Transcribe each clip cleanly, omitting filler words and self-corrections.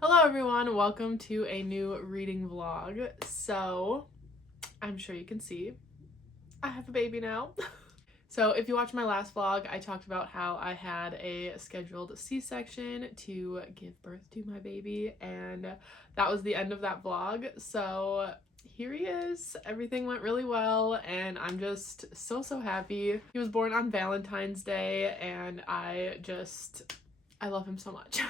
Hello everyone, welcome to a new reading vlog. So, I'm sure you can see, I have a baby now. So if you watched my last vlog, I talked about how I had a scheduled C-section to give birth to my baby, and that was the end of that vlog. So here he is. Everything went really well, and I'm just so happy. He was born on Valentine's Day, and I love him so much.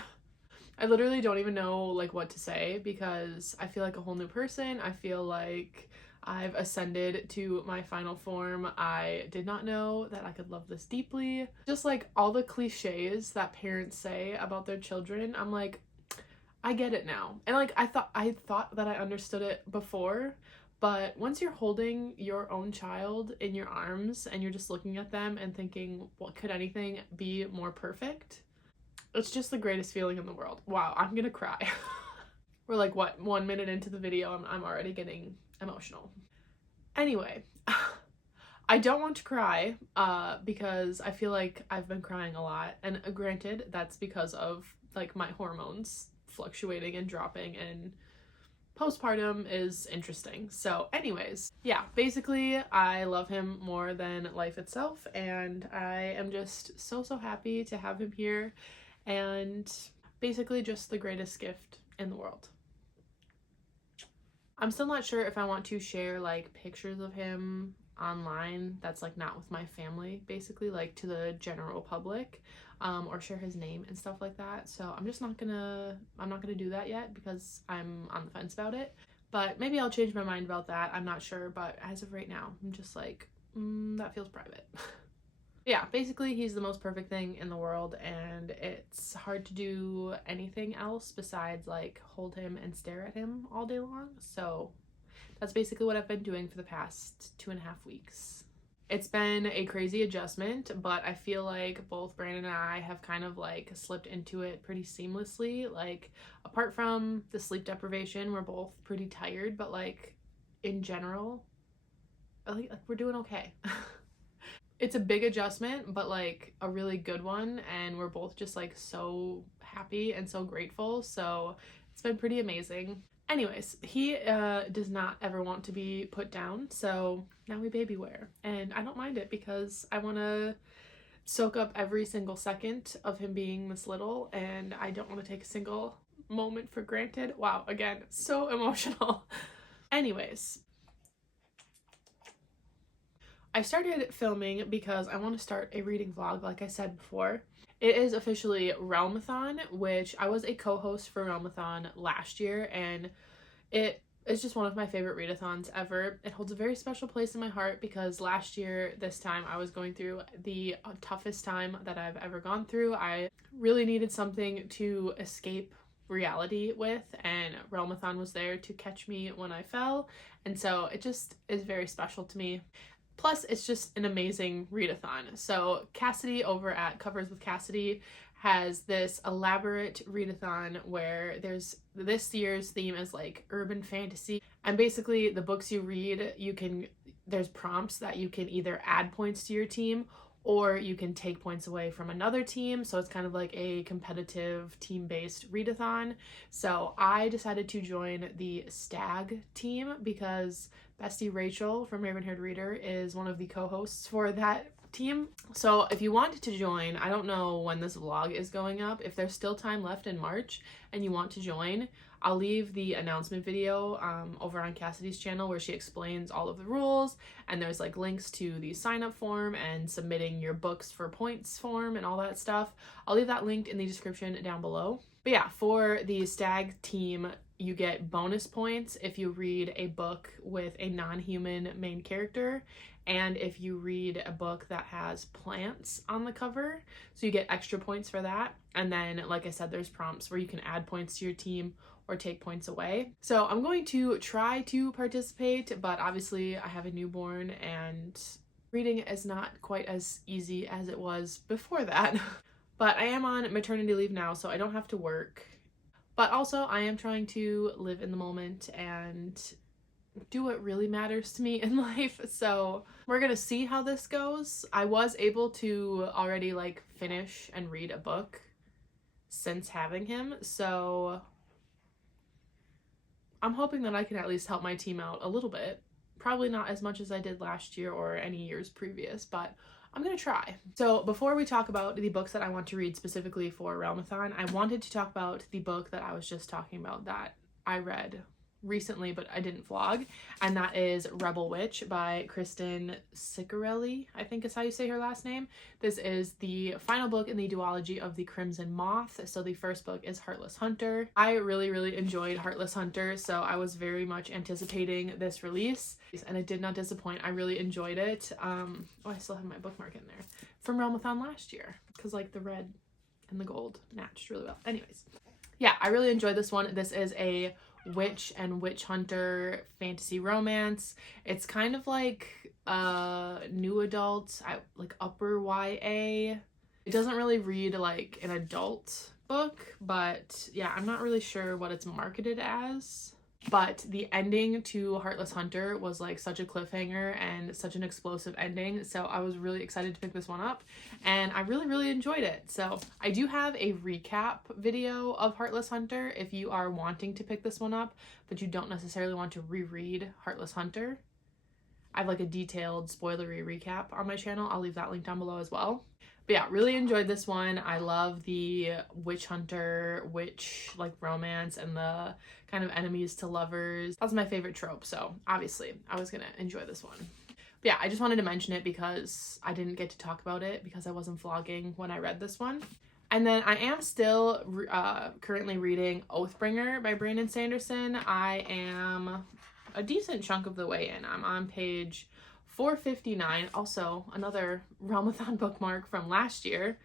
I literally don't even know like what to say because I feel like a whole new person. I feel like I've ascended to my final form. I did not know that I could love this deeply. Just like all the cliches that parents say about their children, I'm like, I get it now. And like I thought that I understood it before, but once you're holding your own child in your arms and you're just looking at them and thinking, what could anything be more perfect? It's just the greatest feeling in the world. Wow, I'm gonna cry. We're like, what, 1 minute into the video, I'm already getting emotional. Anyway, I don't want to cry because I feel like I've been crying a lot. And granted, that's because of like my hormones fluctuating and dropping, and postpartum is interesting. So anyways, yeah, basically I love him more than life itself, and I am just so happy to have him here, and basically just the greatest gift in the world. I'm still not sure if I want to share like pictures of him online that's like not with my family, basically like to the general public, or share his name and stuff like that. So I'm not gonna do that yet because I'm on the fence about it, but maybe I'll change my mind about that. I'm not sure, but as of right now I'm just like, that feels private. Yeah, basically he's the most perfect thing in the world, and it's hard to do anything else besides like hold him and stare at him all day long. So that's basically what I've been doing for the past 2.5 weeks. It's been a crazy adjustment, but I feel like both Brandon and I have kind of like slipped into it pretty seamlessly. Like apart from the sleep deprivation, we're both pretty tired, but like in general, like we're doing okay. It's a big adjustment, but like a really good one, and we're both just like so happy and so grateful. So it's been pretty amazing. Anyways, he does not ever want to be put down, so now we baby wear, and I don't mind it because I want to soak up every single second of him being this little, and I don't want to take a single moment for granted. Wow, again, so emotional. Anyways, I started filming because I want to start a reading vlog, like I said before. It is officially Realmathon, which I was a co-host for Realmathon last year, and it is just one of my favorite readathons ever. It holds a very special place in my heart because last year, this time, I was going through the toughest time that I've ever gone through. I really needed something to escape reality with, and Realmathon was there to catch me when I fell, and so it just is very special to me. Plus, it's just an amazing readathon. So Cassidy over at Covers with Cassidy has this elaborate readathon where this year's theme is like urban fantasy. And basically the books you read, there's prompts that you can either add points to your team or you can take points away from another team. So it's kind of like a competitive team-based readathon. So I decided to join the Stag team because Bestie Rachel from Raven-Haired Reader is one of the co-hosts for that team. So if you want to join, I don't know when this vlog is going up. If there's still time left in March and you want to join, I'll leave the announcement video over on Cassidy's channel where she explains all of the rules, and there's like links to the sign up form and submitting your books for points form and all that stuff. I'll leave that linked in the description down below. But yeah, for the Stag team, you get bonus points if you read a book with a non-human main character, and if you read a book that has plants on the cover, so you get extra points for that. And then, like I said, there's prompts where you can add points to your team or take points away. So I'm going to try to participate, but obviously I have a newborn and reading is not quite as easy as it was before that. But I am on maternity leave now, so I don't have to work. But also I am trying to live in the moment and do what really matters to me in life. So we're gonna see how this goes. I was able to already like finish and read a book since having him, so I'm hoping that I can at least help my team out a little bit. Probably not as much as I did last year or any years previous, but I'm gonna try. So before we talk about the books that I want to read specifically for Realmathon, I wanted to talk about the book that I was just talking about that I read recently but I didn't vlog, and that is Rebel Witch by Kristen Ciccarelli, I think is how you say her last name. This is the final book in the duology of the Crimson Moth. So the first book is Heartless Hunter. I really enjoyed Heartless Hunter, so I was very much anticipating this release, and it did not disappoint. I really enjoyed it. Oh, I still have my bookmark in there from Realmathon last year because like the red and the gold matched really well. Anyways, yeah, I really enjoyed this one. This is a witch and witch hunter fantasy romance. It's kind of like new adult, like upper YA. It doesn't really read like an adult book, but yeah, I'm not really sure what it's marketed as. But the ending to Heartless Hunter was like such a cliffhanger and such an explosive ending, so I was really excited to pick this one up, and I really enjoyed it. So I do have a recap video of Heartless Hunter if you are wanting to pick this one up, but you don't necessarily want to reread Heartless Hunter. I have like a detailed spoilery recap on my channel. I'll leave that link down below as well. But yeah, really enjoyed this one. I love the witch hunter, witch like romance and the kind of enemies to lovers. That's my favorite trope, so obviously I was gonna enjoy this one. But yeah, I just wanted to mention it because I didn't get to talk about it because I wasn't vlogging when I read this one. And then I am still currently reading Oathbringer by Brandon Sanderson. I am a decent chunk of the way in. I'm on page 459, also another Realmathon bookmark from last year.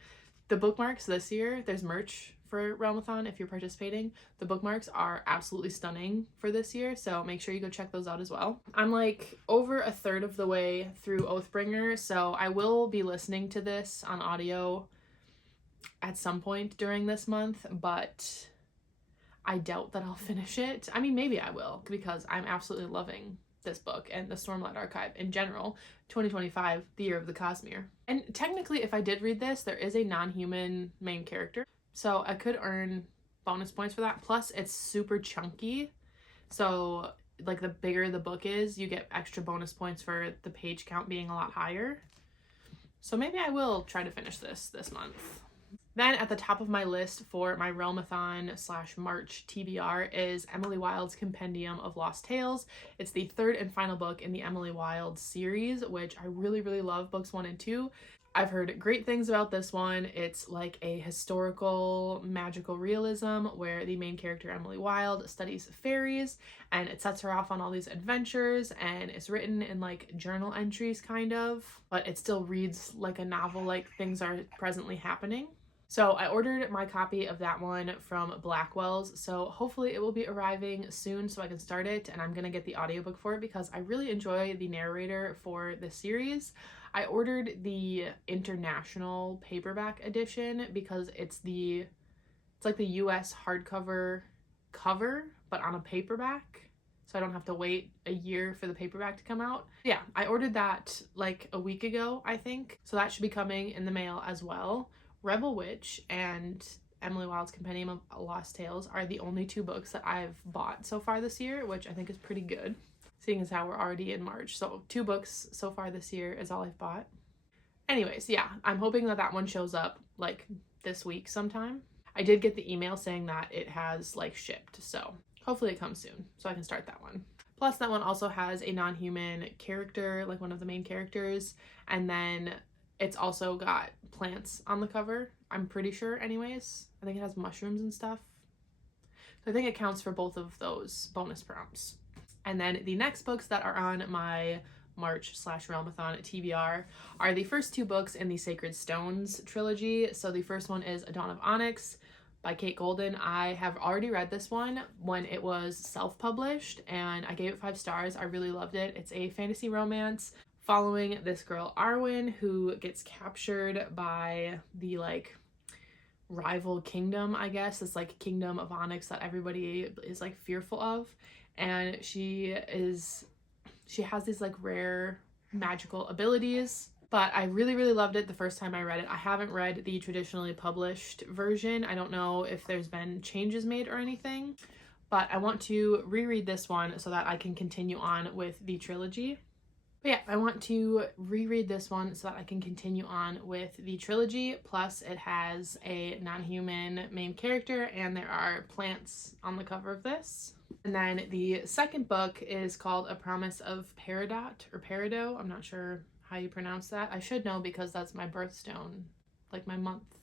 The bookmarks this year, there's merch for Realmathon if you're participating. The bookmarks are absolutely stunning for this year, so make sure you go check those out as well. I'm like over a third of the way through Oathbringer, so I will be listening to this on audio at some point during this month, but I doubt that I'll finish it. I mean, maybe I will, because I'm absolutely loving this book and the Stormlight Archive in general. 2025, the year of the Cosmere. And technically, if I did read this, there is a non-human main character, so I could earn bonus points for that. Plus, it's super chunky, so like the bigger the book is, you get extra bonus points for the page count being a lot higher. So maybe I will try to finish this month. Then at the top of my list for my Realmathon / March TBR is Emily Wilde's Compendium of Lost Tales. It's the third and final book in the Emily Wilde series, which I really love books 1 and 2. I've heard great things about this one. It's like a historical magical realism where the main character Emily Wilde studies fairies, and it sets her off on all these adventures, and it's written in like journal entries kind of, but it still reads like a novel, like things are presently happening. So I ordered my copy of that one from Blackwell's, so hopefully it will be arriving soon so I can start it, and I'm gonna get the audiobook for it because I really enjoy the narrator for this series. I ordered the international paperback edition because it's like the US hardcover cover, but on a paperback, so I don't have to wait a year for the paperback to come out. Yeah, I ordered that like a week ago, I think, so that should be coming in the mail as well. Rebel Witch and Emily Wilde's Compendium of Lost Tales are the only 2 books that I've bought so far this year, which I think is pretty good, seeing as how we're already in March. So 2 books so far this year is all I've bought. Anyways, yeah, I'm hoping that that one shows up like this week sometime. I did get the email saying that it has like shipped, so hopefully it comes soon so I can start that one. Plus that one also has a non-human character, like one of the main characters, and then it's also got plants on the cover, I'm pretty sure anyways. I think it has mushrooms and stuff. So I think it counts for both of those bonus prompts. And then the next books that are on my March / Realmathon TBR are the first 2 books in the Sacred Stones trilogy. So the first one is A Dawn of Onyx by Kate Golden. I have already read this one when it was self-published and I gave it 5 stars. I really loved it. It's a fantasy romance following this girl Arwen who gets captured by the like rival kingdom, I guess. This like kingdom of Onyx that everybody is like fearful of, and she has these like rare magical abilities. But I really loved it the first time I read it. I haven't read the traditionally published version. I don't know if there's been changes made or anything, but I want to reread this one so that I can continue on with the trilogy. But yeah, I want to reread this one so that I can continue on with the trilogy. Plus, it has a non-human main character, and there are plants on the cover of this. And then the second book is called A Promise of Peridot, or Peridot. I'm not sure how you pronounce that. I should know because that's my birthstone, like my month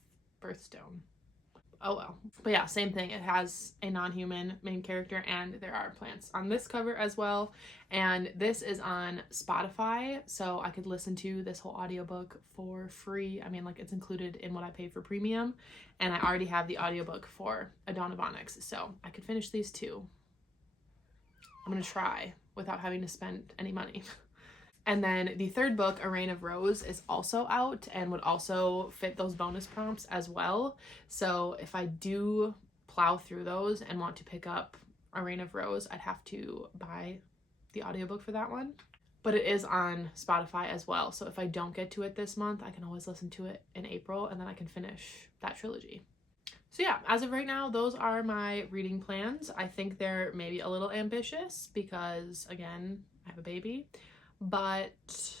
birthstone. Oh well. But yeah, same thing. It has a non-human main character and there are plants on this cover as well. And this is on Spotify, so I could listen to this whole audiobook for free. I mean, like, it's included in what I pay for premium, and I already have the audiobook for A Dawn of Onyx, so I could finish these two. I'm gonna try without having to spend any money. And then the third book, A Reign of Rose, is also out and would also fit those bonus prompts as well. So if I do plow through those and want to pick up A Reign of Rose, I'd have to buy the audiobook for that one. But it is on Spotify as well. So if I don't get to it this month, I can always listen to it in April and then I can finish that trilogy. So yeah, as of right now, those are my reading plans. I think they're maybe a little ambitious because, again, I have a baby. But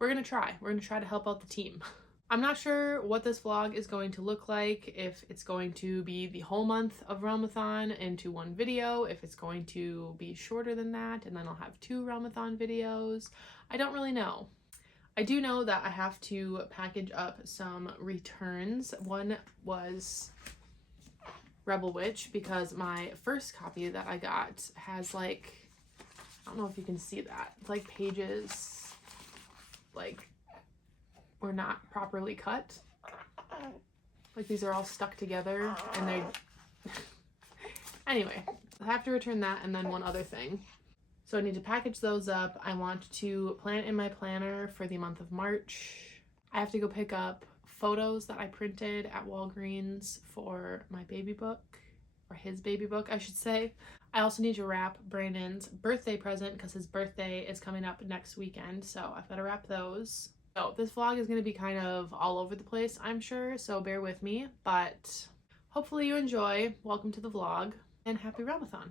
we're gonna try. We're gonna try to help out the team. I'm not sure what this vlog is going to look like, if it's going to be the whole month of Realmathon into one video, if it's going to be shorter than that, and then I'll have 2 Realmathon videos. I don't really know. I do know that I have to package up some returns. One was Rebel Witch, because my first copy that I got has, like, I don't know if you can see that. It's like pages, like, were not properly cut. Like, these are all stuck together and they're... Anyway, I have to return that and then one other thing. So I need to package those up. I want to plan in my planner for the month of March. I have to go pick up photos that I printed at Walgreens for my baby book, or his baby book, I should say. I also need to wrap Brandon's birthday present because his birthday is coming up next weekend, so I've got to wrap those. So this vlog is going to be kind of all over the place, I'm sure, so bear with me, but hopefully you enjoy. Welcome to the vlog, and happy Realmathon.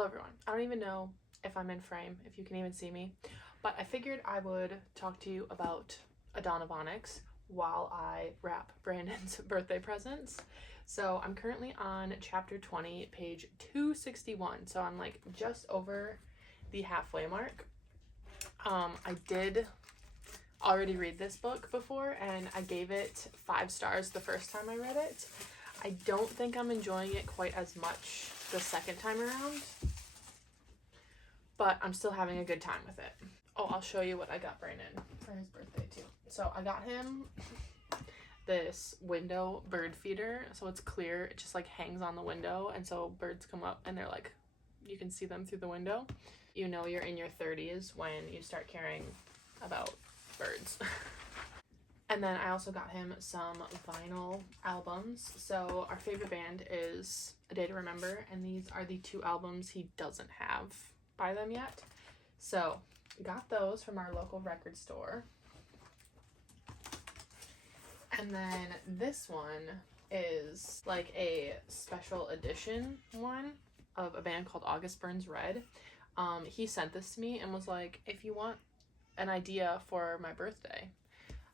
Hello everyone. I don't even know if I'm in frame, if you can even see me, but I figured I would talk to you about a Dawn of Onyx while I wrap Brandon's birthday presents. So I'm currently on chapter 20, page 261. So I'm like just over the halfway mark. I did already read this book before and I gave it 5 stars the first time I read it. I don't think I'm enjoying it quite as much the second time around, but I'm still having a good time with it. Oh, I'll show you what I got Brandon for his birthday too. So I got him this window bird feeder, so it's clear, it just like hangs on the window, and so birds come up and they're like, you can see them through the window. You know you're in your 30s when you start caring about birds. And then I also got him some vinyl albums. So our favorite band is A Day to Remember, and these are the 2 albums he doesn't have by them yet. So got those from our local record store. And then this one is like a special edition one of a band called August Burns Red. He sent this to me and was like, if you want an idea for my birthday,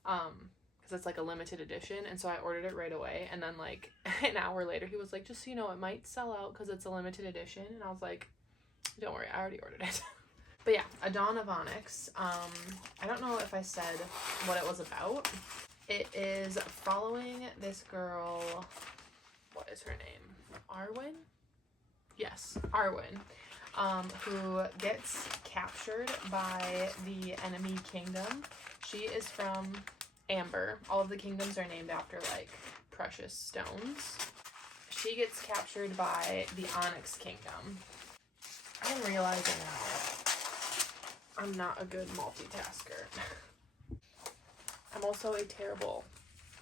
because it's like a limited edition, and so I ordered it right away, and then like an hour later he was like, just so you know, it might sell out because it's a limited edition, and I was like, don't worry, I already ordered it. But yeah, A Dawn of Onyx. I don't know if I said what it was about. It is following this girl, what is her name? Arwen? Yes, Arwen. Who gets captured by the enemy kingdom. She is from Amber. All of the kingdoms are named after like precious stones. She gets captured by the Onyx Kingdom. I'm realizing now I'm not a good multitasker. I'm also a terrible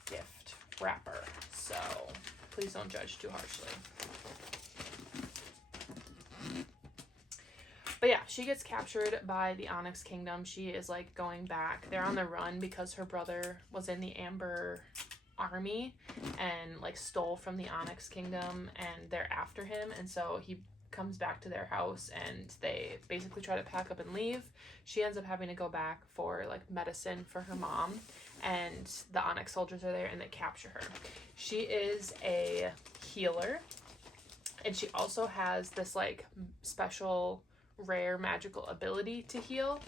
gift wrapper, so please don't judge too harshly. But yeah, she gets captured by the Onyx Kingdom. She is like going back. They're on the run because her brother was in the Amber army and like stole from the Onyx Kingdom, and they're after him. And so he comes back to their house and they basically try to pack up and leave. She ends up having to go back for like medicine for her mom, and the Onyx soldiers are there and they capture her. She is a healer, and she also has this like special rare magical ability to heal,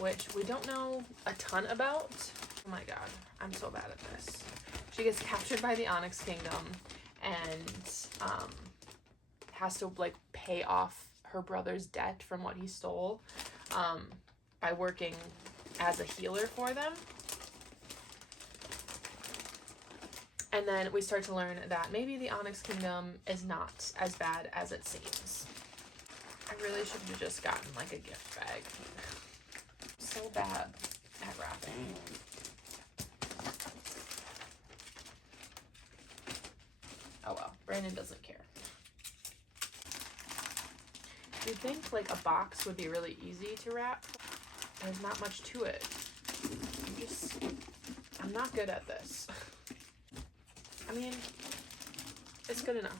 which we don't know a ton about. Oh my god, I'm so bad at this. She gets captured by the Onyx Kingdom and has to like pay off her brother's debt from what he stole by working as a healer for them. And then we start to learn that maybe the Onyx Kingdom is not as bad as it seems. I really should have just gotten like a gift bag. I'm so bad at wrapping. Oh well, Brandon doesn't care. You'd think like a box would be really easy to wrap. There's not much to it. I'm not good at this. I mean, it's good enough.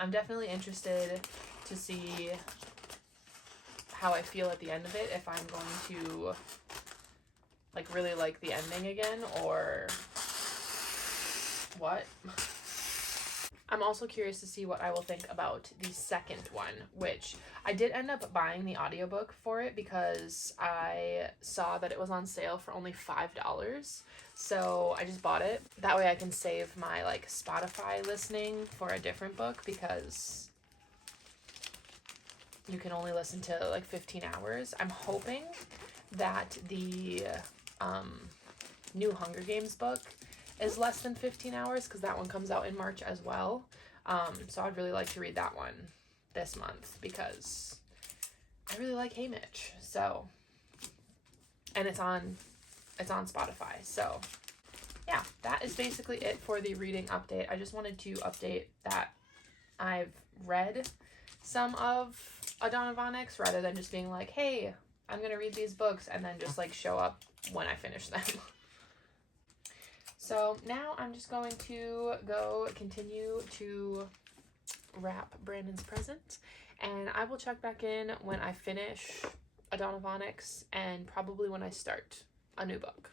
I'm definitely interested to see how I feel at the end of it, if I'm going to like really like the ending again or what. I'm also curious to see what I will think about the second one, which I did end up buying the audiobook for it because I saw that it was on sale for only $5. So I just bought it. That way I can save my like Spotify listening for a different book, because you can only listen to like 15 hours. I'm hoping that the new Hunger Games book is less than 15 hours, because that one comes out in March as well. So I'd really like to read that one this month because I really like Haymitch. So, and it's on Spotify. So yeah, that is basically it for the reading update. I just wanted to update that I've read some of A Dawn of Onyx rather than just being like, hey, I'm gonna read these books and then just like show up when I finish them. So now I'm just going to go continue to wrap Brandon's present, and I will check back in when I finish A Dawn of Onyx and probably when I start a new book.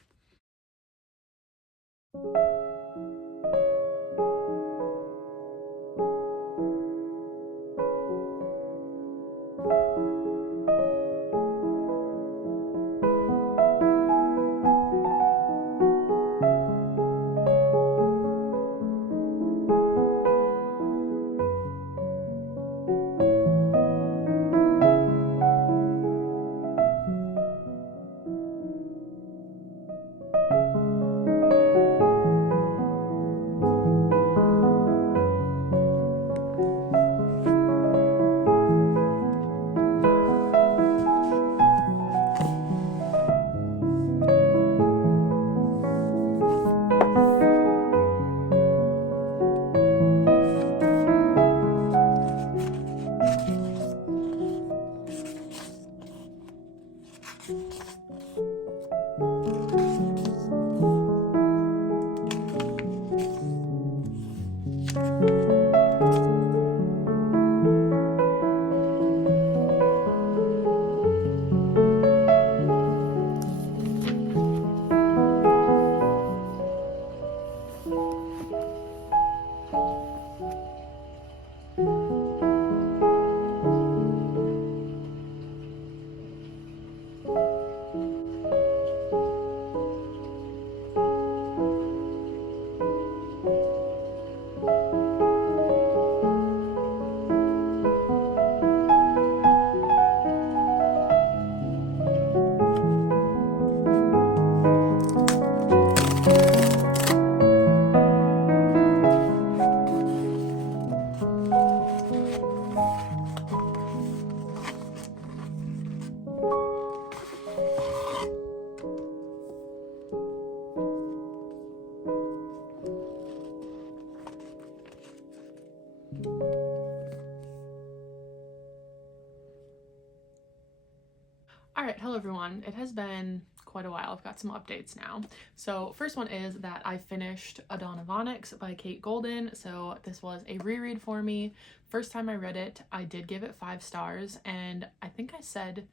Alright, hello everyone. It has been quite a while. I've got some updates now. So first one is that I finished A Dawn of Onyx by Kate Golden. So this was a reread for me. First time I read it, I did give it 5 stars, and I think I said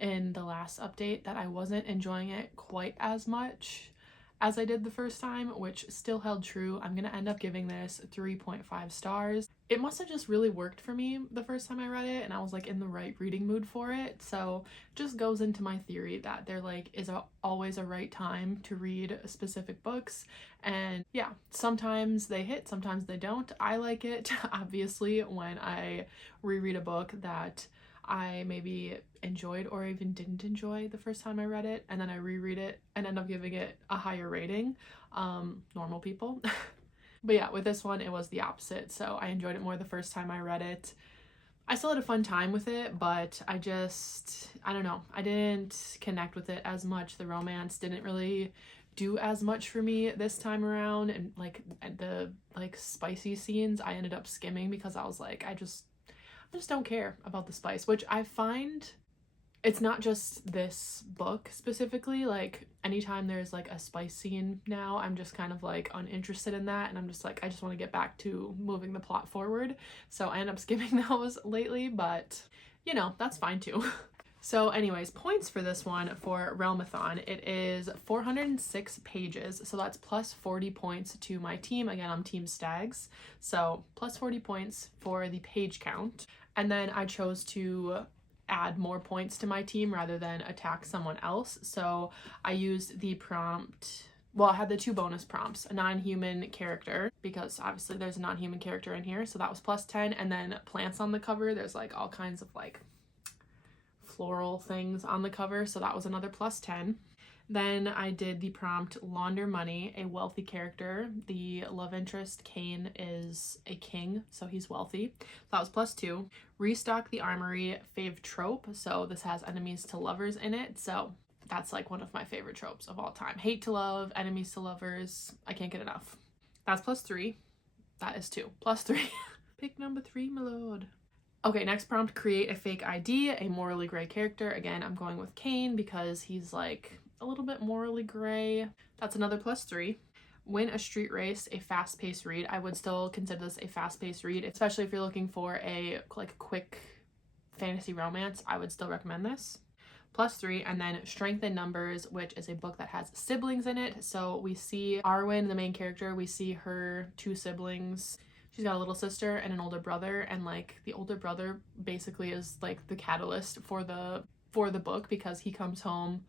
in the last update that I wasn't enjoying it quite as much as I did the first time, which still held true. I'm gonna end up giving this 3.5 stars. It must have just really worked for me the first time I read it, and I was like in the right reading mood for it. So just goes into my theory that there like is always a right time to read specific books, and yeah, sometimes they hit, sometimes they don't. I like it obviously when I reread a book that I maybe enjoyed or even didn't enjoy the first time I read it, and then I reread it and end up giving it a higher rating. Normal people. But yeah, with this one it was the opposite. So I enjoyed it more the first time I read it. I still had a fun time with it, but I don't know, I didn't connect with it as much. The romance didn't really do as much for me this time around, and like the spicy scenes I ended up skimming because I was like, I just don't care about the spice, which I find it's not just this book specifically. Like anytime there's like a spice scene now, I'm just kind of like uninterested in that, and I'm just like, I just want to get back to moving the plot forward. So I end up skimming those lately, but you know, that's fine too. So anyways, points for this one for Realmathon. It is 406 pages, so that's plus 40 points to my team. Again, I'm Team Stags, so plus 40 points for the page count. And then I chose to add more points to my team rather than attack someone else. So I used the prompt, well, I had the 2 bonus prompts, a non-human character, because obviously there's a non-human character in here, so that was plus 10, and then plants on the cover. There's like all kinds of like floral things on the cover, so that was another plus 10. Then I did the prompt launder money, a wealthy character. The love interest Kane is a king, so he's wealthy. That was plus 2. Restock the armory, fave trope, so this has enemies to lovers in it, so that's like one of my favorite tropes of all time. Hate to love, enemies to lovers, I can't get enough. That's plus 3. That is 2. Plus 3. Pick number 3, my lord. Okay, next prompt, create a fake ID, a morally gray character. Again, I'm going with Kane because he's like a little bit morally gray. That's another plus 3. Win a Street Race a fast-paced read. I would still consider this a fast-paced read, especially if you're looking for a like quick fantasy romance. I would still recommend this. +3. And then Strength in Numbers, which is a book that has siblings in it. So we see Arwen, the main character, we see her 2 siblings. She's got a little sister and an older brother, and like the older brother basically is like the catalyst for the book, because he comes home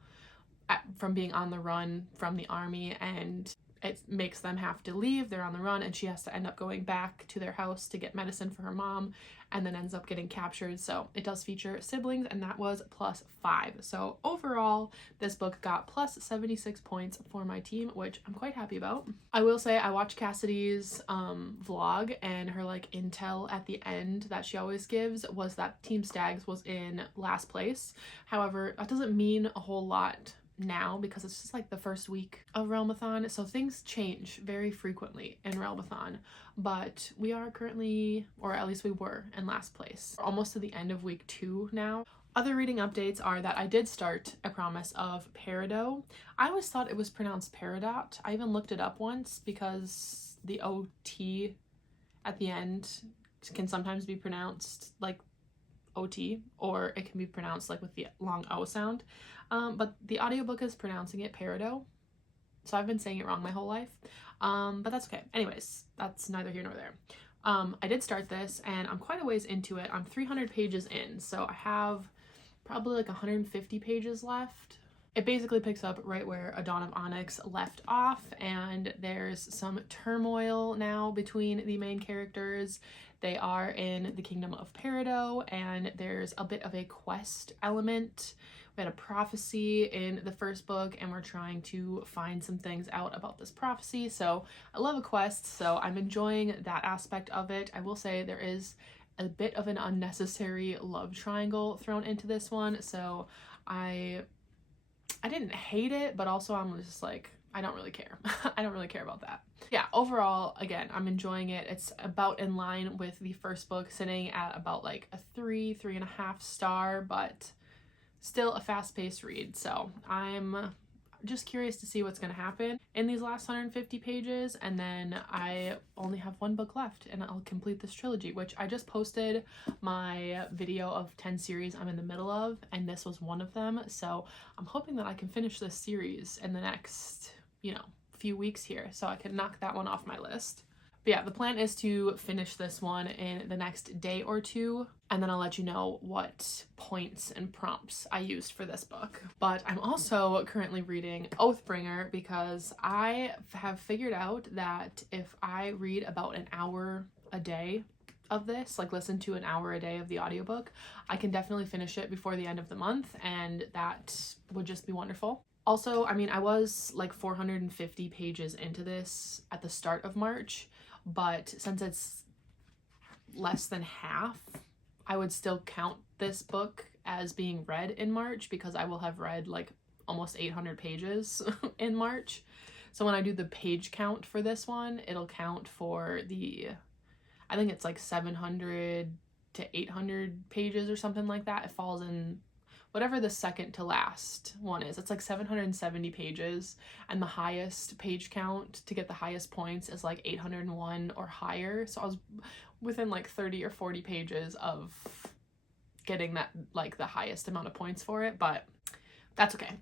from being on the run from the army, and it makes them have to leave. They're on the run, and she has to end up going back to their house to get medicine for her mom, and then ends up getting captured. So it does feature siblings, and that was +5. So overall, this book got +76 points for my team, which I'm quite happy about. I will say I watched Cassidy's vlog, and her like intel at the end that she always gives was that Team Stags was in last place. However, that doesn't mean a whole lot now, because it's just like the first week of Realmathon, so things change very frequently in Realmathon, but we are currently, or at least we were, in last place. We're almost to the end of week 2 now. Other reading updates are that I did start A Promise of Peridot. I always thought it was pronounced Peridot. I even looked it up once, because the OT at the end can sometimes be pronounced like OT, or it can be pronounced like with the long O sound. But the audiobook is pronouncing it Peridot, so I've been saying it wrong my whole life. But that's okay. Anyways, that's neither here nor there. I did start this, and I'm quite a ways into it. I'm 300 pages in, so I have probably like 150 pages left. It basically picks up right where A Dawn of Onyx left off, and there's some turmoil now between the main characters. They are in the kingdom of Peridot, and there's a bit of a quest element. We had a prophecy in the first book, and we're trying to find some things out about this prophecy. So I love a quest, so I'm enjoying that aspect of it. I will say there is a bit of an unnecessary love triangle thrown into this one, so I didn't hate it, but also I'm just like, I don't really care. I don't really care about that. Yeah, overall, again, I'm enjoying it. It's about in line with the first book, sitting at about like a 3.5 star, but still a fast-paced read. So I'm just curious to see what's going to happen in these last 150 pages, and then I only have 1 book left and I'll complete this trilogy, which I just posted my video of 10 series I'm in the middle of, and this was one of them. So I'm hoping that I can finish this series in the next, you know, few weeks here, so I can knock that one off my list. But yeah, the plan is to finish this one in the next day or 2, and then I'll let you know what points and prompts I used for this book. But I'm also currently reading Oathbringer, because I have figured out that if I read about an hour a day of this, like listen to an hour a day of the audiobook, I can definitely finish it before the end of the month, and that would just be wonderful. Also, I mean, I was like 450 pages into this at the start of March, but since it's less than half, I would still count this book as being read in March, because I will have read like almost 800 pages in March. So when I do the page count for this one, it'll count for the, I think it's like 700 to 800 pages or something like that. It falls in whatever the second to last one is. It's like 770 pages, and the highest page count to get the highest points is like 801 or higher. So I was within like 30 or 40 pages of getting that, like the highest amount of points for it, but that's okay.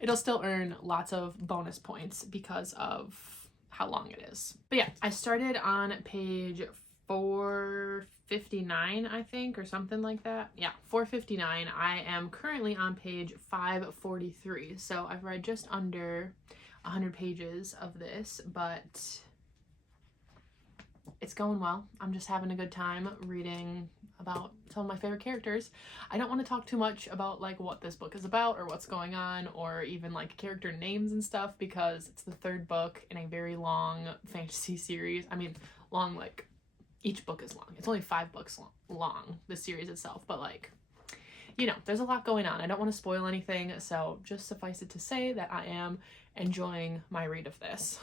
It'll still earn lots of bonus points because of how long it is. But yeah, I started on page 459, I think, or something like that. Yeah, 459. I am currently on page 543, so I've read just under 100 pages of this, but it's going well. I'm just having a good time reading about some of my favorite characters. I don't want to talk too much about like what this book is about or what's going on, or even like character names and stuff, because it's the 3rd book in a very long fantasy series. I mean, long, like each book is long. It's only 5 books long, the series itself, but like, you know, there's a lot going on. I don't want to spoil anything, so just suffice it to say that I am enjoying my read of this.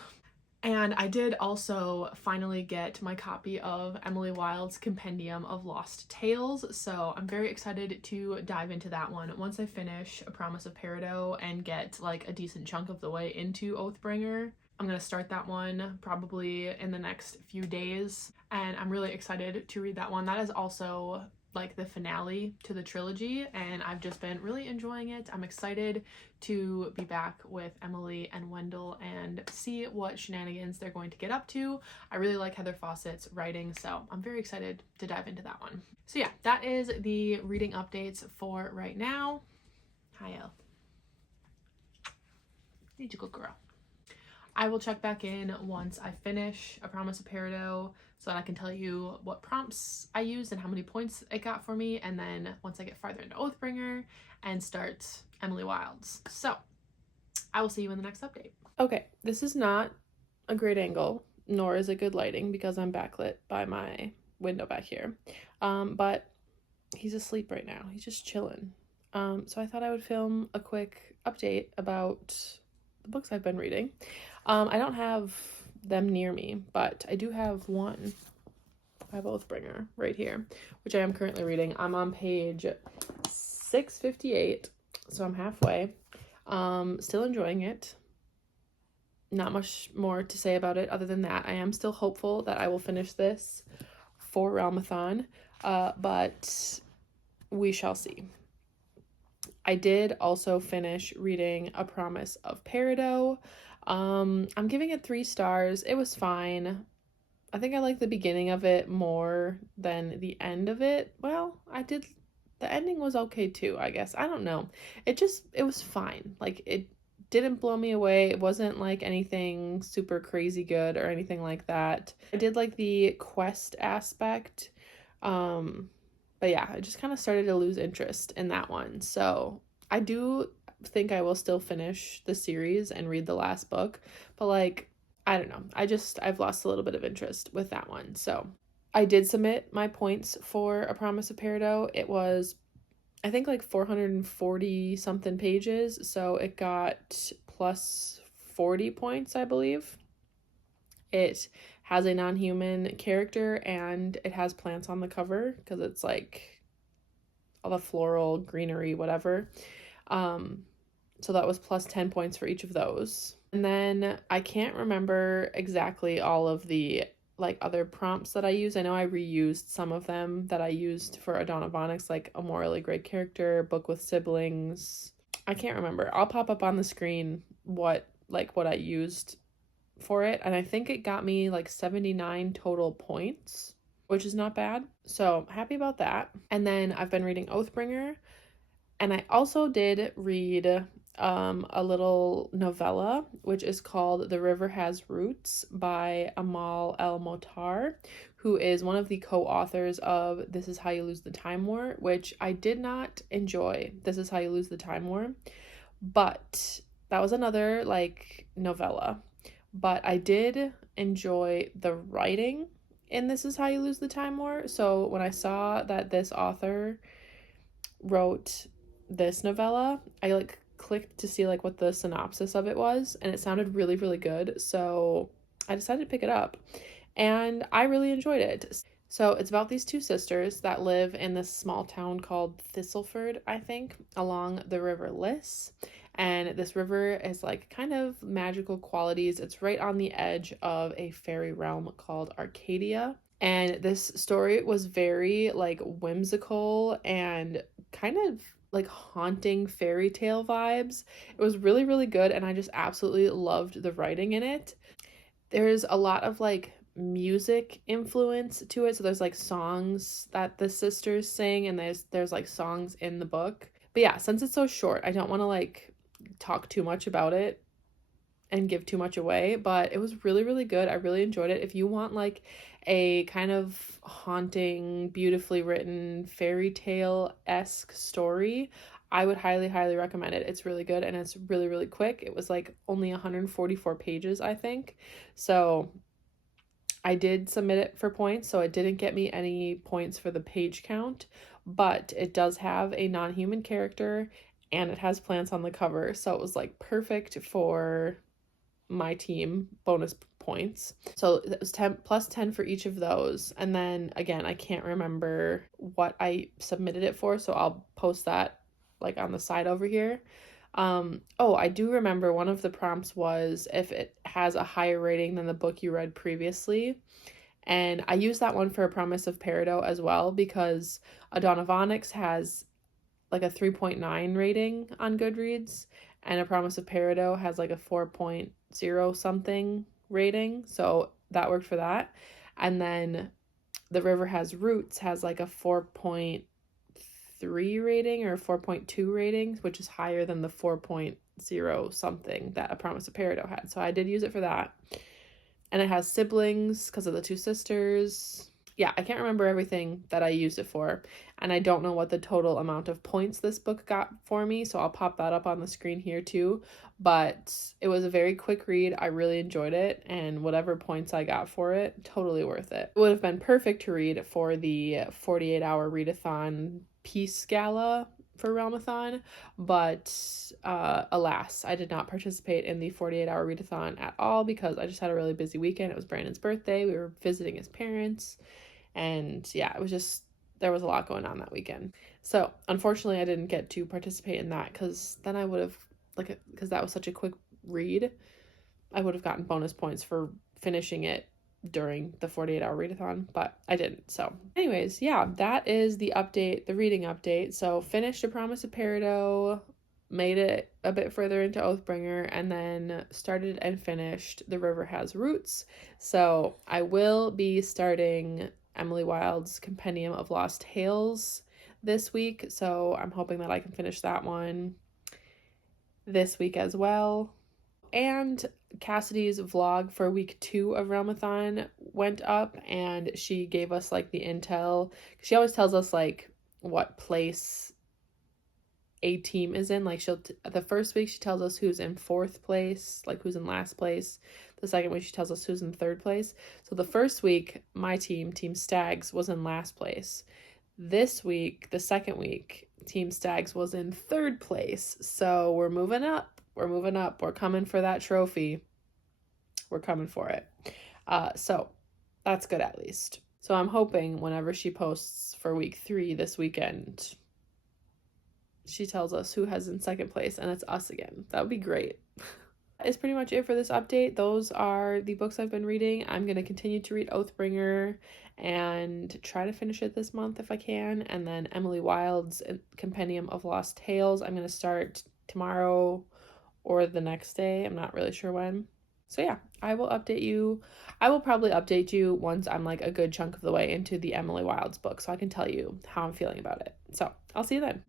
And I did also finally get my copy of Emily Wilde's Compendium of Lost Tales, so I'm very excited to dive into that one once I finish A Promise of Peridot and get like a decent chunk of the way into Oathbringer. I'm gonna start that one probably in the next few days, and I'm really excited to read that one. That is also like the finale to the trilogy, and I've just been really enjoying it. I'm excited to be back with Emily and Wendell and see what shenanigans they're going to get up to. I really like Heather Fawcett's writing, so I'm very excited to dive into that one. So yeah, that is the reading updates for right now. Hi, Elle. Need to go, girl. I will check back in once I finish A Promise of Peridot so that I can tell you what prompts I used and how many points it got for me, and then once I get farther into Oathbringer and start Emily Wilds. So I will see you in the next update. Okay, this is not a great angle, nor is it good lighting because I'm backlit by my window back here. But he's asleep right now. He's just chilling. So I thought I would film a quick update about the books I've been reading. I don't have them near me, but I do have one. I have Oathbringer right here, which I am currently reading. I'm on page 658, so I'm halfway. Still enjoying it. Not much more to say about it other than that. I am still hopeful that I will finish this for Realmathon, but we shall see. I did also finish reading A Promise of Peridot. I'm giving it 3 stars. It was fine. I think I like the beginning of it more than the end of it. Well, the ending was okay too, I guess. I don't know. It was fine. Like, it didn't blow me away. It wasn't like anything super crazy good or anything like that. I did like the quest aspect. But yeah, I just kind of started to lose interest in that one. So I do think I will still finish the series and read the last book, but like, I don't know. I've lost a little bit of interest with that one. So I did submit my points for A Promise of Peridot. It was, I think, like 440 something pages. So it got plus 40 points, I believe. It has a non-human character and it has plants on the cover because it's like all the floral greenery, whatever. So that was plus 10 points for each of those. And then I can't remember exactly all of the like other prompts that I used. I know I reused some of them that I used for A Dawn of Onyx, like a morally great character, book with siblings. I can't remember. I'll pop up on the screen what I used for it, and I think it got me like 79 total points, which is not bad. So happy about that. And then I've been reading Oathbringer, and I also did read a little novella, which is called The River Has Roots by Amal El Motar, who is one of the co-authors of This Is How You Lose the Time War, which I did not enjoy. This Is How You Lose the Time War, but that was another like novella. But I did enjoy the writing in This Is How You Lose the Time War. So when I saw that this author wrote this novella, I like clicked to see like what the synopsis of it was, and it sounded really, really good. So I decided to pick it up, and I really enjoyed it. So it's about these 2 sisters that live in this small town called Thistleford, I think, along the River Liss. And this river is like kind of magical qualities. It's right on the edge of a fairy realm called Arcadia. And this story was very like whimsical and kind of like haunting fairy tale vibes. It was really, really good, and I just absolutely loved the writing in it. There's a lot of like music influence to it, so there's like songs that the sisters sing, and there's like songs in the book. But yeah, since it's so short, I don't want to like talk too much about it and give too much away, but it was really, really good. I really enjoyed it. If you want like a kind of haunting, beautifully written fairy tale-esque story, I would highly, highly recommend it. It's really good, and it's really, really quick. It was like only 144 pages, I think. So I did submit it for points, so it didn't get me any points for the page count, but it does have a non-human character and it has plants on the cover, so it was like perfect for my team bonus points. So it was 10 plus 10 for each of those. And then again, I can't remember what I submitted it for, so I'll post that like on the side over here. Oh, I do remember one of the prompts was if it has a higher rating than the book you read previously. And I used that one for A Promise of Peridot as well because A Dawn of Onyx has like a 3.9 rating on Goodreads, and A Promise of Peridot has like a 4.0 something rating. So that worked for that. And then The River Has Roots has like a 4.3 rating or 4.2 ratings, which is higher than the 4.0 something that A Promise of Peridot had. So I did use it for that. And it has siblings because of the two sisters. Yeah, I can't remember everything that I used it for, and I don't know what the total amount of points this book got for me, so I'll pop that up on the screen here too. But it was a very quick read. I really enjoyed it, and whatever points I got for it, totally worth it. It would have been perfect to read for the 48-hour readathon Peace Gala for Realmathon, but alas, I did not participate in the 48-hour readathon at all because I just had a really busy weekend. It was Brandon's birthday. We were visiting his parents, and yeah, it was just, there was a lot going on that weekend. So unfortunately, I didn't get to participate in that because then I would have, like, because that was such a quick read, I would have gotten bonus points for finishing it during the 48-hour readathon, but I didn't. So anyways, yeah, that is the update, the reading update. So finished A Promise of Peridot, made it a bit further into Oathbringer, and then started and finished The River Has Roots. So I will be starting Emily Wilde's Compendium of Lost Tales this week, so I'm hoping that I can finish that one this week as well. And Cassidy's vlog for week 2 of Realmathon went up, and she gave us like the intel. She always tells us like what place a team is in. Like the first week she tells us who's in 4th place, like who's in last place. The second week she tells us who's in 3rd place. So the first week my team, Team Stags, was in last place. This week, the second week, Team Stags was in 3rd place. So we're moving up. We're moving up. We're coming for that trophy. We're coming for it. So that's good at least. So I'm hoping whenever she posts for week 3 this weekend, she tells us who has in 2nd place and it's us again. That would be great. Is pretty much it for this update. Those are the books I've been reading. I'm going to continue to read Oathbringer and try to finish it this month if I can. And then Emily Wilde's Compendium of Lost Tales, I'm going to start tomorrow or the next day. I'm not really sure when. So yeah, I will update you. I will probably update you once I'm like a good chunk of the way into the Emily Wilde's book, so I can tell you how I'm feeling about it. So I'll see you then.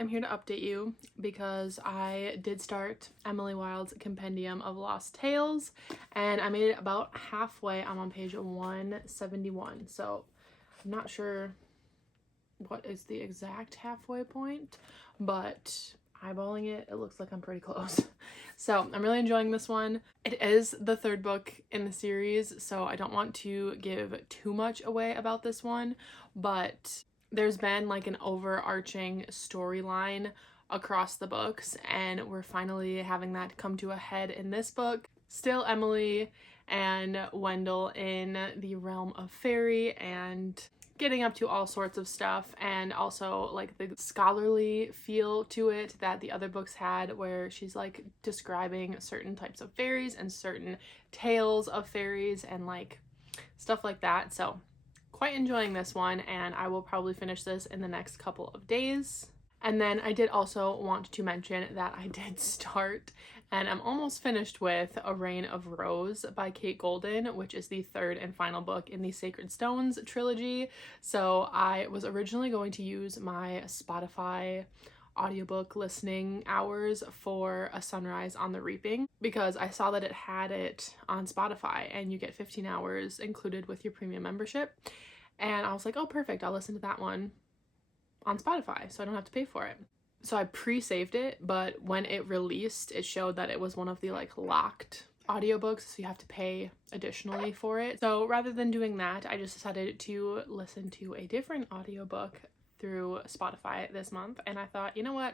am here to update you because I did start Emily Wilde's Compendium of Lost Tales, and I made it about halfway. I'm on page 171, so I'm not sure what is the exact halfway point, but eyeballing it, it looks like I'm pretty close. So I'm really enjoying this one. It is the third book in the series, so I don't want to give too much away about this one, but there's been like an overarching storyline across the books, and we're finally having that come to a head in this book. Still Emily and Wendell in the realm of fairy and getting up to all sorts of stuff, and also like the scholarly feel to it that the other books had, where she's like describing certain types of fairies and certain tales of fairies and like stuff like that. So quite enjoying this one, and I will probably finish this in the next couple of days. And then I did also want to mention that I did start and I'm almost finished with A Reign of Rose by Kate Golden, which is the third and final book in the Sacred Stones trilogy. So I was originally going to use my Spotify audiobook listening hours for A Sunrise on the Reaping, because I saw that it had it on Spotify and you get 15 hours included with your premium membership. And I was like, oh, perfect, I'll listen to that one on Spotify so I don't have to pay for it. So I pre-saved it, but when it released, it showed that it was one of the like locked audiobooks, so you have to pay additionally for it. So rather than doing that, I just decided to listen to a different audiobook through Spotify this month, and I thought, you know what?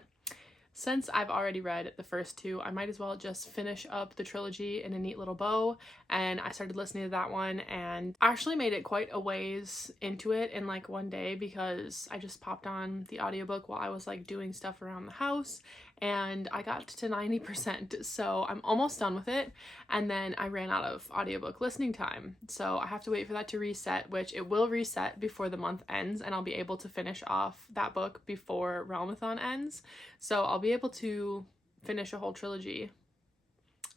Since I've already read the first two, I might as well just finish up the trilogy in a neat little bow. And I started listening to that one, and I actually made it quite a ways into it in like one day, because I just popped on the audiobook while I was like doing stuff around the house, and I got to 90%, so I'm almost done with it. And then I ran out of audiobook listening time, so I have to wait for that to reset, which it will reset before the month ends, and I'll be able to finish off that book before Realmathon ends. So I'll be able to finish a whole trilogy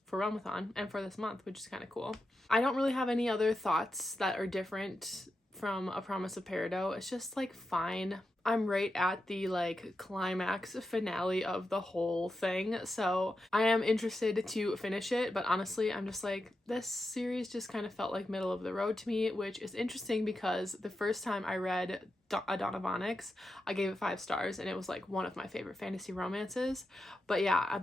for Realmathon and for this month, which is kind of cool. I don't really have any other thoughts that are different from A Promise of Peridot. It's just like fine. I'm right at the like climax finale of the whole thing, so I am interested to finish it, but honestly I'm just like, this series just kind of felt like middle of the road to me, which is interesting because the first time I read A Dawn of Onyx, I gave it 5 stars and it was like one of my favorite fantasy romances. But yeah,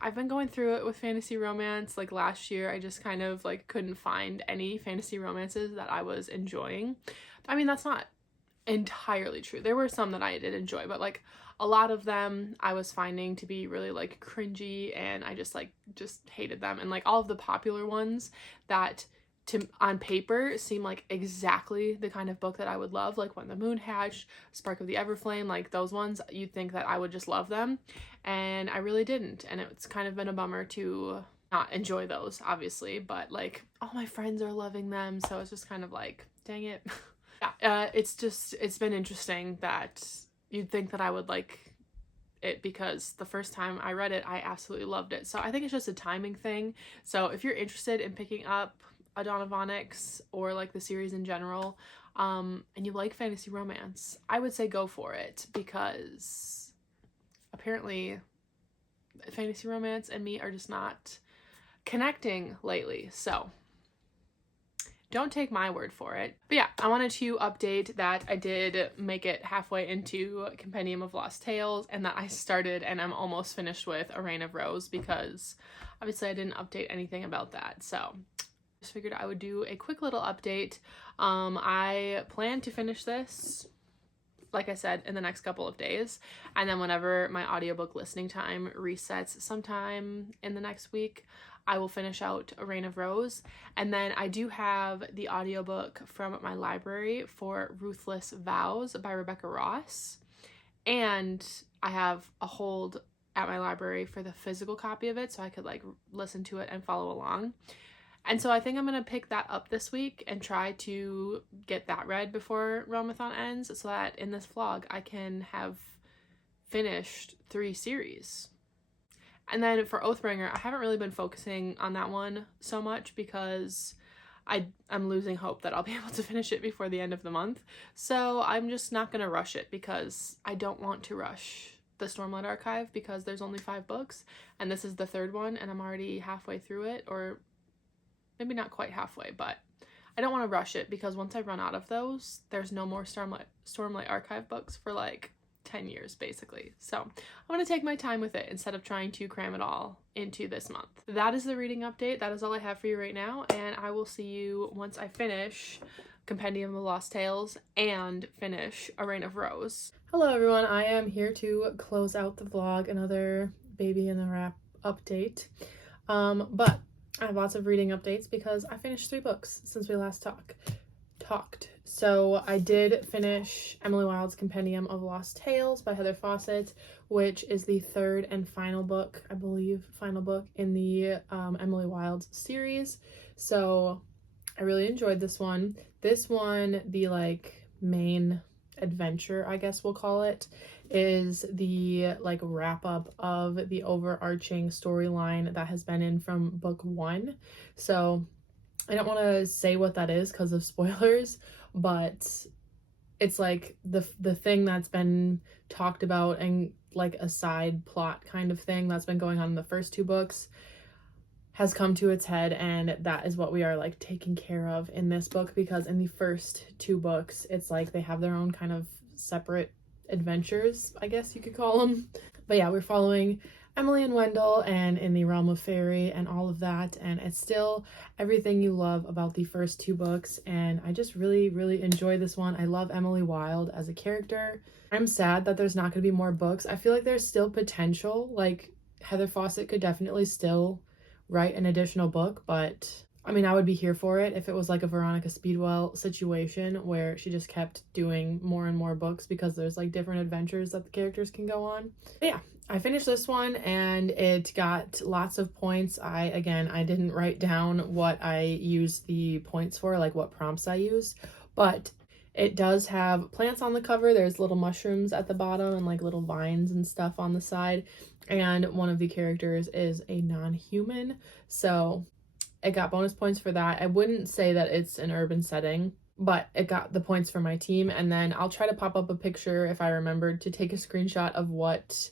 I've been going through it with fantasy romance. Like last year I just kind of like couldn't find any fantasy romances that I was enjoying. I mean, that's not entirely true. There were some that I did enjoy, but like a lot of them I was finding to be really like cringy, and I just hated them. And like all of the popular ones that on paper seem like exactly the kind of book that I would love, like When the Moon Hatched, Spark of the Everflame, like those ones, you'd think that I would just love them, and I really didn't. And it's kind of been a bummer to not enjoy those, obviously, but like all my friends are loving them, so it's just kind of like, dang it. Yeah, it's been interesting that you'd think that I would like it, because the first time I read it, I absolutely loved it. So I think it's just a timing thing. So if you're interested in picking up A Dawn of Onyx or like the series in general, and you like fantasy romance, I would say go for it, because apparently fantasy romance and me are just not connecting lately. So don't take my word for it. But yeah, I wanted to update that I did make it halfway into Compendium of Lost Tales, and that I started and I'm almost finished with A Reign of Rose, because obviously I didn't update anything about that. So just figured I would do a quick little update. I plan to finish this, like I said, in the next couple of days, and then whenever my audiobook listening time resets sometime in the next week, I will finish out A Reign of Rose. And then I do have the audiobook from my library for Ruthless Vows by Rebecca Ross, and I have a hold at my library for the physical copy of it, so I could like listen to it and follow along. And so I think I'm going to pick that up this week and try to get that read before Realmathon ends, so that in this vlog I can have finished 3 series. And then for Oathbringer, I haven't really been focusing on that one so much, because I'm losing hope that I'll be able to finish it before the end of the month. So I'm just not going to rush it, because I don't want to rush the Stormlight Archive because there's only 5 books, and this is the 3rd one, and I'm already halfway through it, or maybe not quite halfway, but I don't want to rush it because once I run out of those, there's no more Stormlight Archive books for like 10 years basically. So I'm going to take my time with it instead of trying to cram it all into this month. That is the reading update. That is all I have for you right now, and I will see you once I finish Compendium of Lost Tales and finish A Reign of Rose. Hello everyone, I am here to close out the vlog, another baby in the wrap update. But I have lots of reading updates because I finished 3 books since we last talked. So I did finish Emily Wilde's Compendium of Lost Tales by Heather Fawcett, which is the 3rd and final book, I believe, final book in the Emily Wilde series. So I really enjoyed this one. This one, the like main adventure, I guess we'll call it, is the like wrap up of the overarching storyline that has been in from book 1. So I don't want to say what that is because of spoilers, but it's like the thing that's been talked about and like a side plot kind of thing that's been going on in the first 2 books has come to its head, and that is what we are like taking care of in this book, because in the first 2 books it's like they have their own kind of separate adventures, I guess you could call them. But yeah, we're following Emily and Wendell and in the realm of fairy and all of that, and it's still everything you love about the first 2 books, and I just really enjoy this one. I love Emily Wilde as a character. I'm sad that there's not going to be more books. I feel like there's still potential, like Heather Fawcett could definitely still write an additional book, but I mean, I would be here for it if it was like a Veronica Speedwell situation where she just kept doing more and more books because there's like different adventures that the characters can go on. But yeah, I finished this one and it got lots of points. I didn't write down what I used the points for, like what prompts I used, but it does have plants on the cover. There's little mushrooms at the bottom and like little vines and stuff on the side. And one of the characters is a non-human. So it got bonus points for that. I wouldn't say that it's an urban setting, but it got the points for my team. And then I'll try to pop up a picture if I remembered to take a screenshot of what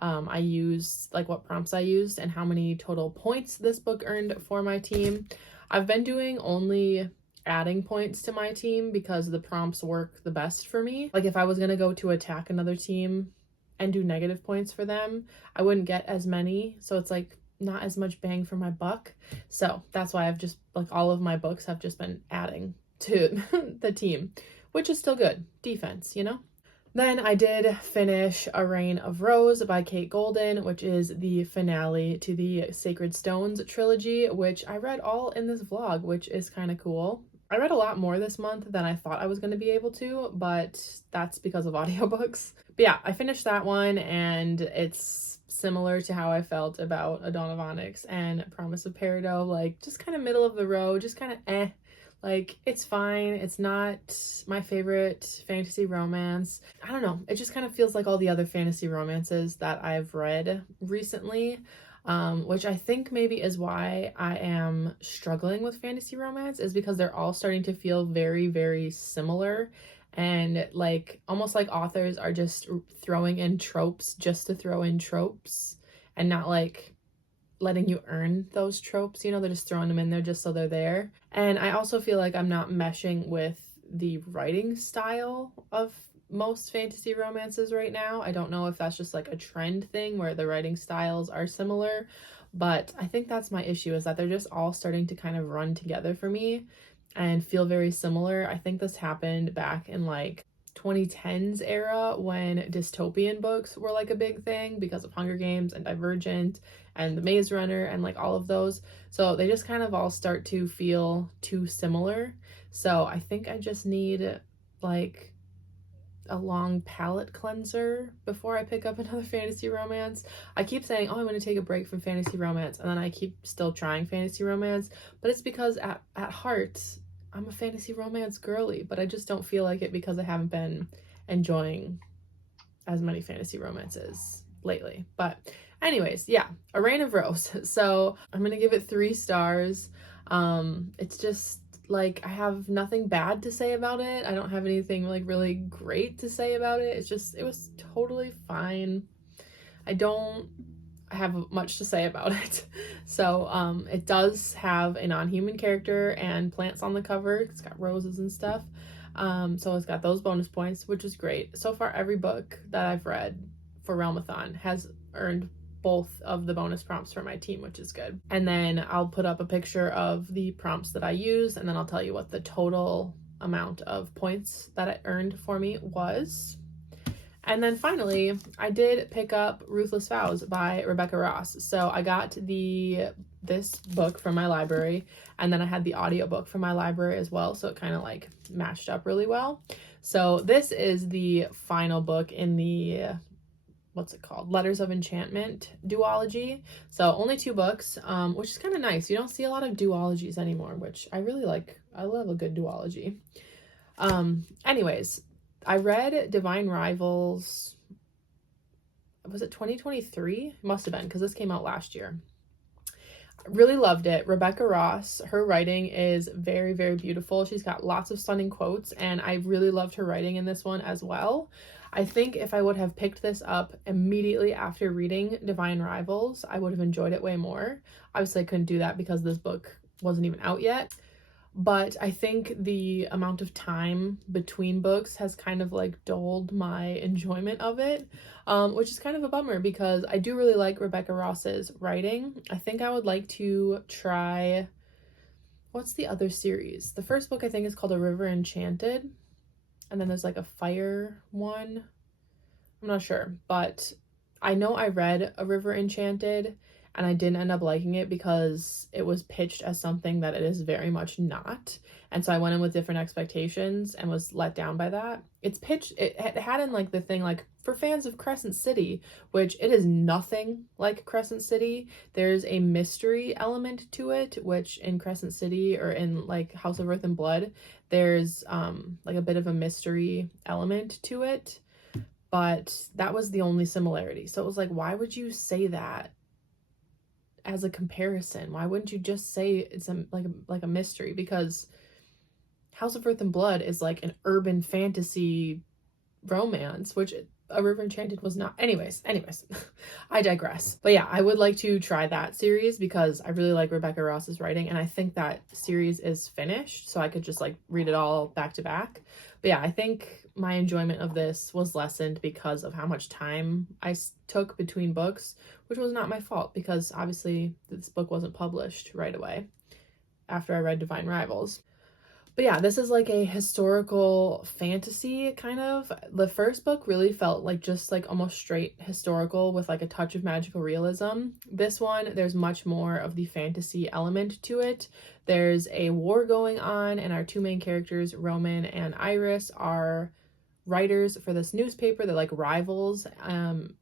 I used, like what prompts I used and how many total points this book earned for my team. I've been doing only adding points to my team because the prompts work the best for me. Like if I was going to go to attack another team and do negative points for them, I wouldn't get as many. So it's like not as much bang for my buck. So that's why I've just like all of my books have just been adding to the team, which is still good defense, you know? Then I did finish A Reign of Rose by Kate Golden, which is the finale to the Sacred Stones trilogy, which I read all in this vlog, which is kind of cool. I read a lot more this month than I thought I was going to be able to, but that's because of audiobooks. But yeah, I finished that one, and it's similar to how I felt about A Dawn of Onyx and Promise of Peridot, like just kind of middle of the road, just kind of like it's fine. It's not my favorite fantasy romance. I don't know, it just kind of feels like all the other fantasy romances that I've read recently, which I think maybe is why I am struggling with fantasy romance, is because they're all starting to feel very similar, and like almost like authors are just throwing in tropes just to throw in tropes and not like letting you earn those tropes, you know, they're just throwing them in there just so they're there. And I also feel like I'm not meshing with the writing style of most fantasy romances right now. I don't know if that's just like a trend thing where the writing styles are similar, but I think that's my issue, is that they're just all starting to kind of run together for me and feel very similar. I think this happened back in like 2010s era when dystopian books were like a big thing because of Hunger Games and Divergent and The Maze Runner and like all of those. So they just kind of all start to feel too similar. So I think I just need like a long palette cleanser before I pick up another fantasy romance. I keep saying, oh, I'm going to take a break from fantasy romance, and then I keep still trying fantasy romance, but it's because at heart I'm a fantasy romance girly, but I just don't feel like it because I haven't been enjoying as many fantasy romances lately. But anyways, yeah, A Reign of Rose. So I'm gonna give it 3 stars. It's just like I have nothing bad to say about it. I don't have anything like really great to say about it. It's just, it was totally fine. I don't have much to say about it. So it does have a non-human character and plants on the cover. It's got roses and stuff. So it's got those bonus points, which is great. So far, every book that I've read for Realmathon has earned both of the bonus prompts for my team, which is good. And then I'll put up a picture of the prompts that I use, and then I'll tell you what the total amount of points that it earned for me was. And then finally, I did pick up Ruthless Vows by Rebecca Ross. So I got this book from my library, and then I had the audiobook from my library as well, so it kind of like matched up really well. So this is the final book in the what's it called? Letters of Enchantment duology. So only 2 books, which is kind of nice. You don't see a lot of duologies anymore, which I really like. I love a good duology. Anyways, I read Divine Rivals, was it 2023? It must have been, because this came out last year. Really loved it. Rebecca Ross, her writing is very, very beautiful. She's got lots of stunning quotes, and I really loved her writing in this one as well. I think if I would have picked this up immediately after reading Divine Rivals, I would have enjoyed it way more. Obviously, I couldn't do that because this book wasn't even out yet. But I think the amount of time between books has kind of like dulled my enjoyment of it, which is kind of a bummer because I do really like Rebecca Ross's writing. I think I would like to try, what's the other series? The first book I think is called A River Enchanted, and then there's like a fire one. I'm not sure, but I know I read A River Enchanted, and I didn't end up liking it because it was pitched as something that it is very much not. And so I went in with different expectations and was let down by that. It's pitched, it had in like the thing like for fans of Crescent City, which it is nothing like Crescent City. There's a mystery element to it, which in Crescent City or in like House of Earth and Blood, there's like a bit of a mystery element to it. But that was the only similarity. So it was like, why would you say that as a comparison? Why wouldn't you just say it's like a mystery? Because House of Earth and Blood is like an urban fantasy romance, which A River Enchanted was not. Anyways, I digress. But yeah, I would like to try that series because I really like Rebecca Ross's writing, and I think that series is finished, so I could just like read it all back to back. But yeah, I think my enjoyment of this was lessened because of how much time I took between books, which was not my fault because obviously this book wasn't published right away after I read Divine Rivals. But yeah, this is like a historical fantasy kind of. The first book really felt like just like almost straight historical with like a touch of magical realism. This one, there's much more of the fantasy element to it. There's a war going on, and our 2 main characters, Roman and Iris, are writers for this newspaper. They're like rivals,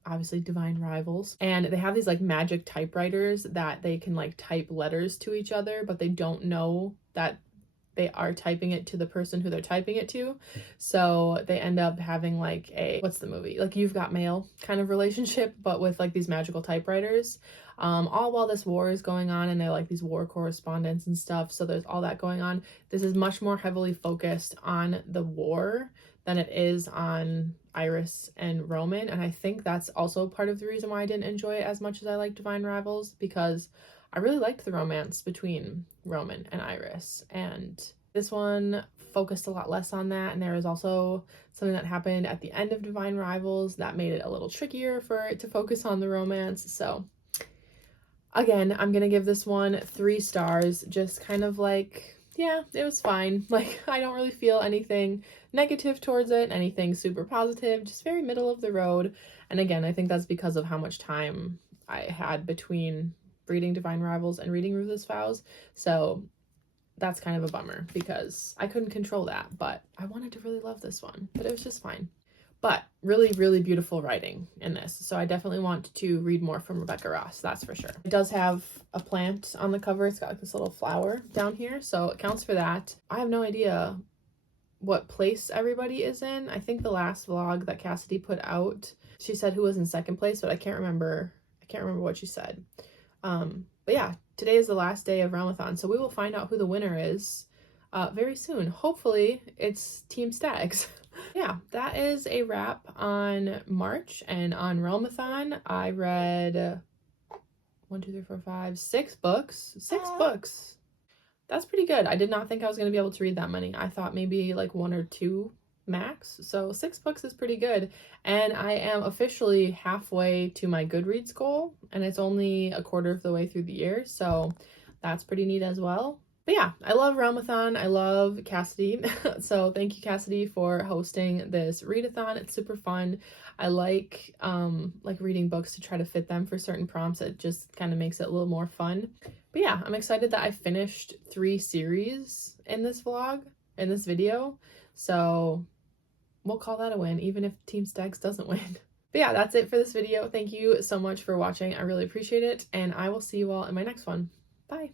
obviously divine rivals, and they have these like magic typewriters that they can like type letters to each other, but they don't know that they are typing it to the person who they're typing it to. So they end up having like a, what's the movie? Like You've Got Mail kind of relationship, but with like these magical typewriters. All while this war is going on, and they're like these war correspondents and stuff. So there's all that going on. This is much more heavily focused on the war than it is on Iris and Roman. And I think that's also part of the reason why I didn't enjoy it as much as I liked Divine Rivals, because I really liked the romance between Roman and Iris, and this one focused a lot less on that. And there was also something that happened at the end of Divine Rivals that made it a little trickier for it to focus on the romance. So again, I'm gonna give this one 3 stars. Just kind of like, yeah, it was fine. Like, I don't really feel anything negative towards it, anything super positive, just very middle of the road. And again, I think that's because of how much time I had between reading Divine Rivals and reading Ruthless Vows. So that's kind of a bummer because I couldn't control that, but I wanted to really love this one, but it was just fine. But really, really beautiful writing in this. So I definitely want to read more from Rebecca Ross, that's for sure. It does have a plant on the cover. It's got like this little flower down here, so it counts for that. I have no idea what place everybody is in. I think the last vlog that Cassidy put out, she said who was in second place, but I can't remember what she said. But yeah, today is the last day of Realmathon, so we will find out who the winner is very soon. Hopefully it's Team Stags. Yeah, that is a wrap on March, and on Realmathon, I read 1, 2, 3, 4, 5, 6 books. 6 books. That's pretty good. I did not think I was going to be able to read that many. I thought maybe like 1 or 2 max. So 6 books is pretty good. And I am officially halfway to my Goodreads goal, and it's only a quarter of the way through the year. So that's pretty neat as well. But yeah, I love Realmathon. I love Cassidy. So thank you, Cassidy, for hosting this readathon. It's super fun. I like reading books to try to fit them for certain prompts. It just kind of makes it a little more fun. But yeah, I'm excited that I finished 3 series in this vlog, in this video. So we'll call that a win, even if Team Stags doesn't win. But yeah, that's it for this video. Thank you so much for watching. I really appreciate it, and I will see you all in my next one. Bye.